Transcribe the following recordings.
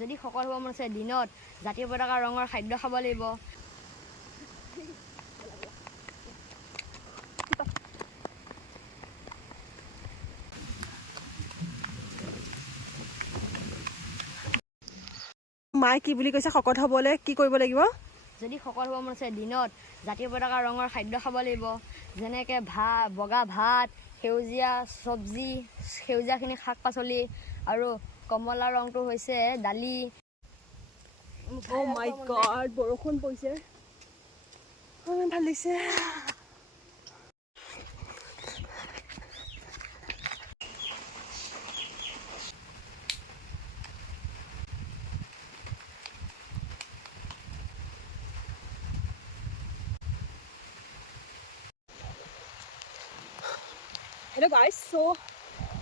যদি শকত হ'ব মন আছে দিনত জাতীয় পতাকা ৰঙৰ খাদ্য খাব লাগিব। মায়ে কি বুলি কৈছে শকত হ'বলৈ কি কৰিব লাগিব? যদি শকত হ'ব মন আছে দিনত জাতীয় পতাকা ৰঙৰ খাদ্য খাব লাগিব, যেনেকৈ ভাত, বগা ভাত, সেউজীয়া চব্জি, সেউজীয়াখিনি শাক পাচলি আৰু কমলা ৰংটো হৈছে দালি। অ' মাই গড, বৰষুণ পৰিছে, ইমান ভাল লাগিছে। হেল্ল' গাইজ, চ'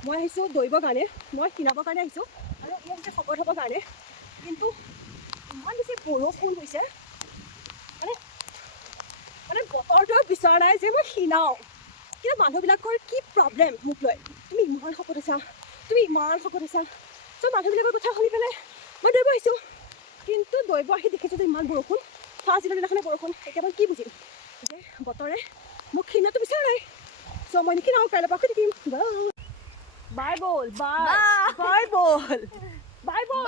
মই আহিছোঁ দৌৰিবৰ কাৰণে, মই ক্ষীণাবৰ কাৰণে আহিছোঁ আৰু ই আহিছে শকত হ'বৰ কাৰণে। কিন্তু ইমান বেছি বৰষুণ হৈছে, মানে বতৰটোৱে বিচৰা নাই যে মই ক্ষীণাওঁ। কিন্তু মানুহবিলাকৰ কি প্ৰব্লেম মোক লৈ, তুমি ইমান শকত হৈছা, তুমি ইমান শকত হৈছা। চ' মানুহবিলাকৰ কথা শুনি পেলাই মই দৌৰিব আহিছোঁ। কিন্তু দৌৰিব আহি দেখিছোঁ যে ইমান বৰষুণ, ফাৰ্ষ্ট দিনাখনে বৰষুণ। এতিয়া মই কি বুজিম যে বতৰে মোক ক্ষীণাটো বিচৰা নাই। চ' মই নিক্ষীণাওঁ, কাইলৈ পৰা থাকিম। বাই বল, বাই বল, বাই বল, বাই বল।